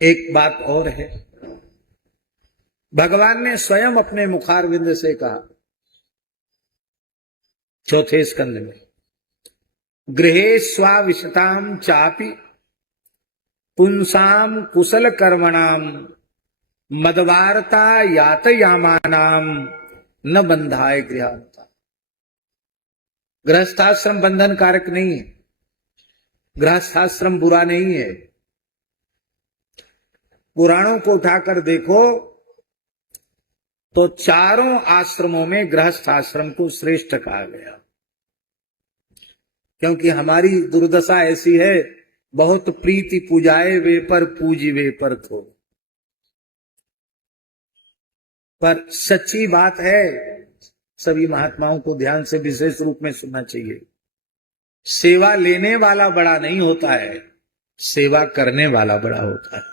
एक बात और है, भगवान ने स्वयं अपने मुखारविंद से कहा चौथे स्कंद में, गृहे स्वाविशताम चापि पुंसाम कुशल कर्मणाम मदवार्ता यातयामानाम न बंधाय गृहांता। गृहस्थाश्रम बंधन कारक नहीं है, गृहस्थाश्रम बुरा नहीं है। पुराणों को उठाकर देखो तो चारों आश्रमों में गृहस्थ आश्रम को श्रेष्ठ कहा गया, क्योंकि हमारी दुर्दशा ऐसी है, बहुत प्रीति पूजाए वे पर पूजी वे पर थो। पर सच्ची बात है, सभी महात्माओं को ध्यान से विशेष रूप में सुनना चाहिए, सेवा लेने वाला बड़ा नहीं होता है, सेवा करने वाला बड़ा होता है।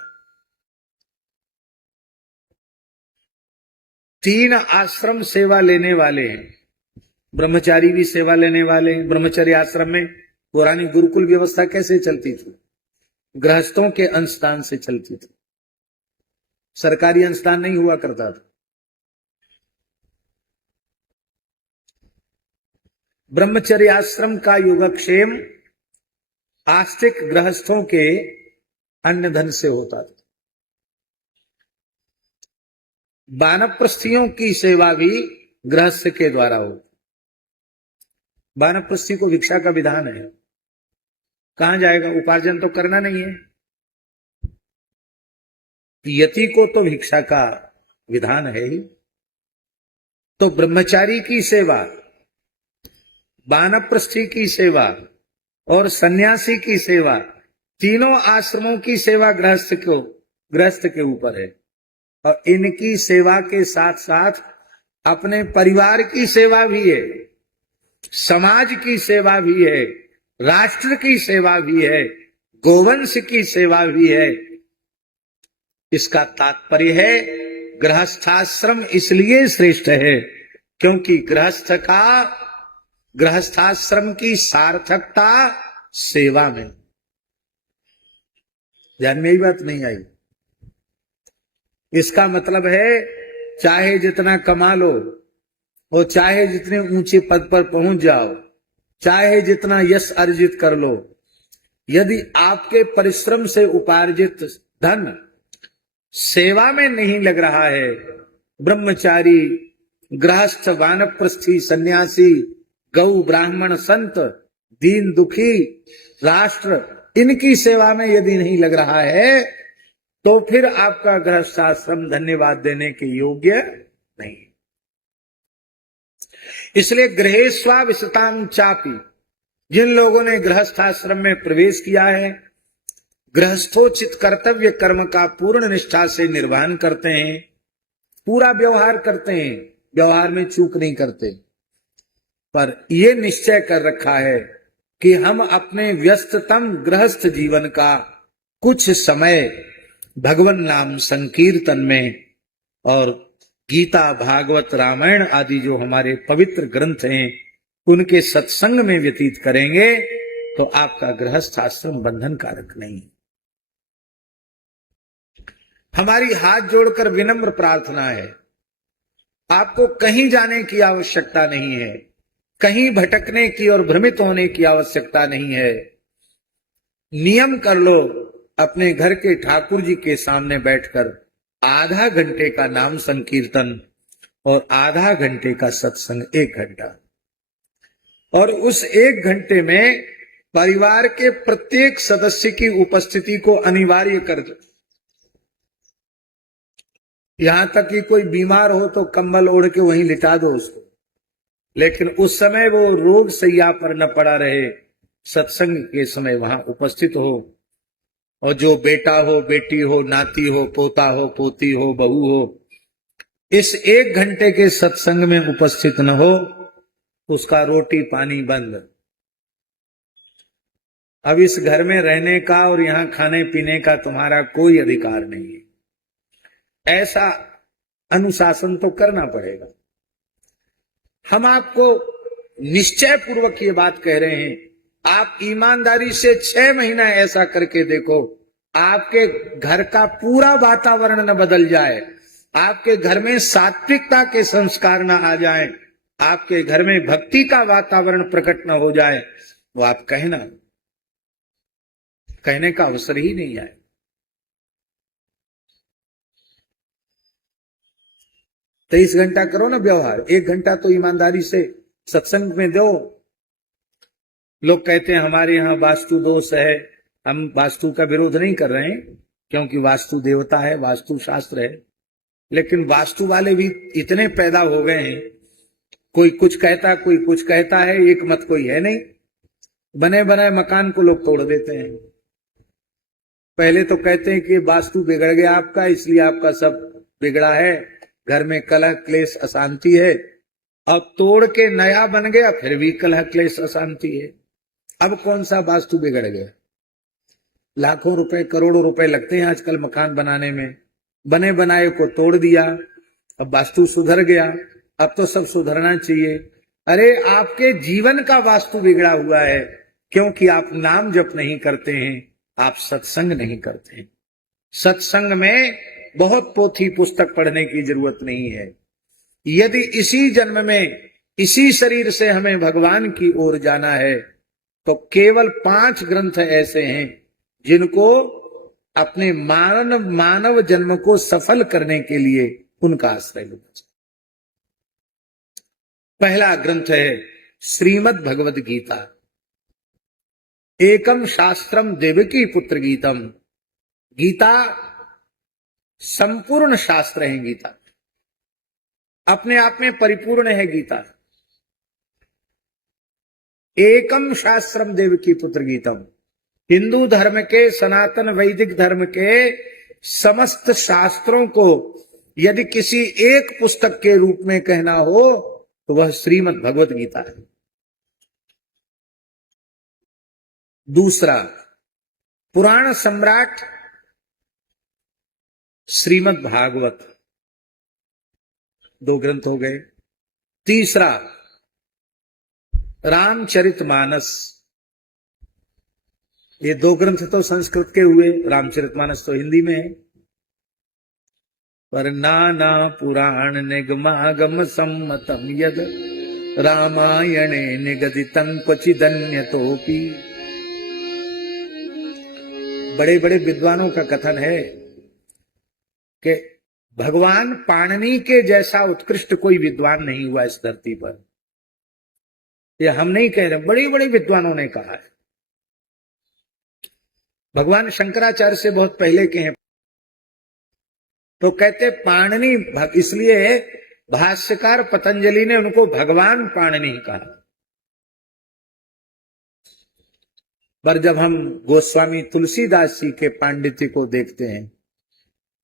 3 आश्रम सेवा लेने वाले हैं, ब्रह्मचारी भी सेवा लेने वाले हैं। ब्रह्मचर्य आश्रम में पुरानी गुरुकुल व्यवस्था कैसे चलती थी? गृहस्थों के अंशदान से चलती थी, सरकारी अंशदान नहीं हुआ करता था। ब्रह्मचर्य आश्रम का योगक्षेम आस्तिक गृहस्थों के अन्न धन से होता था। वानप्रस्थियों की सेवा भी गृहस्थ के द्वारा होती। वानप्रस्थी को भिक्षा का विधान है, कहां जाएगा? उपार्जन तो करना नहीं है। यति को तो भिक्षा का विधान है ही। तो ब्रह्मचारी की सेवा, वानप्रस्थी की सेवा और सन्यासी की सेवा, तीनों आश्रमों की सेवा गृहस्थ के ऊपर है। और इनकी सेवा के साथ साथ अपने परिवार की सेवा भी है, समाज की सेवा भी है, राष्ट्र की सेवा भी है, गोवंश की सेवा भी है। इसका तात्पर्य है, गृहस्थाश्रम इसलिए श्रेष्ठ है क्योंकि गृहस्थाश्रम की सार्थकता सेवा में। ध्यान में यही बात नहीं आई? इसका मतलब है, चाहे जितना कमा लो और चाहे जितने ऊंचे पद पर पहुंच जाओ, चाहे जितना यश अर्जित कर लो, यदि आपके परिश्रम से उपार्जित धन सेवा में नहीं लग रहा है, ब्रह्मचारी, गृहस्थ, वानप्रस्थी, सन्यासी, गौ, ब्राह्मण, संत, दीन दुखी, राष्ट्र, इनकी सेवा में यदि नहीं लग रहा है, तो फिर आपका गृहस्थाश्रम धन्यवाद देने के योग्य नहीं। इसलिए गृहे स्वाविशतां चापि, जिन लोगों ने गृहस्थाश्रम में प्रवेश किया है, गृहस्थोचित कर्तव्य कर्म का पूर्ण निष्ठा से निर्वहन करते हैं, पूरा व्यवहार करते हैं, व्यवहार में चूक नहीं करते, पर यह निश्चय कर रखा है कि हम अपने व्यस्ततम गृहस्थ जीवन का कुछ समय भगवान नाम संकीर्तन में और गीता, भागवत, रामायण आदि जो हमारे पवित्र ग्रंथ हैं, उनके सत्संग में व्यतीत करेंगे तो आपका गृहस्थ आश्रम बंधन कारक नहीं। हमारी हाथ जोड़कर विनम्र प्रार्थना है, आपको कहीं जाने की आवश्यकता नहीं है, कहीं भटकने की और भ्रमित होने की आवश्यकता नहीं है। नियम कर लो, अपने घर के ठाकुर जी के सामने बैठकर आधा घंटे का नाम संकीर्तन और आधा घंटे का सत्संग, 1 घंटा, और उस 1 घंटे में परिवार के प्रत्येक सदस्य की उपस्थिति को अनिवार्य कर दो। यहां तक कि कोई बीमार हो तो कंबल ओढ़ के वहीं लिटा दो उसको, लेकिन उस समय वो रोग सैया पर न पड़ा रहे, सत्संग के समय वहां उपस्थित हो। और जो बेटा हो, बेटी हो, नाती हो, पोता हो, पोती हो, बहू हो, इस 1 घंटे के सत्संग में उपस्थित न हो, उसका रोटी पानी बंद। अब इस घर में रहने का और यहां खाने पीने का तुम्हारा कोई अधिकार नहीं है। ऐसा अनुशासन तो करना पड़ेगा। हम आपको निश्चय पूर्वक ये बात कह रहे हैं, आप ईमानदारी से 6 महीना ऐसा करके देखो, आपके घर का पूरा वातावरण न बदल जाए, आपके घर में सात्विकता के संस्कार न आ जाएं, आपके घर में भक्ति का वातावरण प्रकट न हो जाए, वो आप कहने का अवसर ही नहीं आए। 23 घंटा करो ना व्यवहार, 1 घंटा तो ईमानदारी से सत्संग में दो। लोग कहते हैं हमारे यहाँ वास्तु दोष है, हम वास्तु का विरोध नहीं कर रहे हैं, क्योंकि वास्तु देवता है, वास्तु शास्त्र है, लेकिन वास्तु वाले भी इतने पैदा हो गए हैं, कोई कुछ कहता कोई कुछ कहता है, एक मत कोई है नहीं। बने बनाए मकान को लोग तोड़ देते हैं। पहले तो कहते हैं कि वास्तु बिगड़ गया आपका, इसलिए आपका सब बिगड़ा है, घर में कलह क्लेश अशांति है। अब तोड़ के नया बन गया, फिर भी कलह क्लेश अशांति है। अब कौन सा वास्तु बिगड़ गया? लाखों रुपए करोड़ों रुपए लगते हैं आजकल मकान बनाने में, बने बनाए को तोड़ दिया, अब वास्तु सुधर गया, अब तो सब सुधरना चाहिए। अरे आपके जीवन का वास्तु बिगड़ा हुआ है, क्योंकि आप नाम जप नहीं करते हैं, आप सत्संग नहीं करते हैं। सत्संग में बहुत पोथी पुस्तक पढ़ने की जरूरत नहीं है। यदि इसी जन्म में इसी शरीर से हमें भगवान की ओर जाना है, तो केवल 5 ग्रंथ ऐसे हैं जिनको अपने मानव जन्म को सफल करने के लिए उनका आश्रय लेना चाहिए। पहला ग्रंथ है श्रीमद् भगवद गीता। एकम शास्त्रम देवकी पुत्र गीतम। गीता संपूर्ण शास्त्र है। गीता अपने आप में परिपूर्ण है। गीता एकम शास्त्रम देवकी पुत्र गीतम। हिंदू धर्म के, सनातन वैदिक धर्म के समस्त शास्त्रों को यदि किसी एक पुस्तक के रूप में कहना हो तो वह श्रीमद् भगवद गीता है। दूसरा, पुराण सम्राट श्रीमद् भागवत। 2 ग्रंथ हो गए। तीसरा, रामचरितमानस। ये 2 ग्रंथ तो संस्कृत के हुए, रामचरितमानस तो हिंदी में है। पर नाना पुराण निगमागम सम्मतम यद रामायणे निगदितं क्वचिदन्यतोपि। बड़े बड़े विद्वानों का कथन है कि भगवान पाणिनि के जैसा उत्कृष्ट कोई विद्वान नहीं हुआ इस धरती पर। ये हम नहीं कह रहे, बड़े बड़े विद्वानों ने कहा है। भगवान शंकराचार्य से बहुत पहले के हैं, तो कहते पाणिनि, इसलिए भाष्यकार पतंजलि ने उनको भगवान पाणिनि कहा। पर जब हम गोस्वामी तुलसीदास जी के पांडित्य को देखते हैं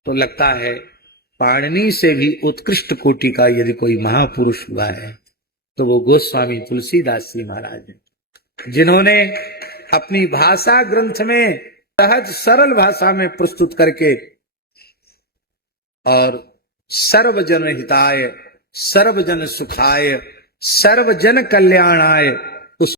तो लगता है पाणिनि से भी उत्कृष्ट कोटि का यदि कोई महापुरुष हुआ है तो वो गोस्वामी तुलसीदास जी महाराज हैं, जिन्होंने अपनी भाषा ग्रंथ में सहज सरल भाषा में प्रस्तुत करके और सर्वजन हिताय, सर्वजन सुखाय, सर्वजन कल्याणाय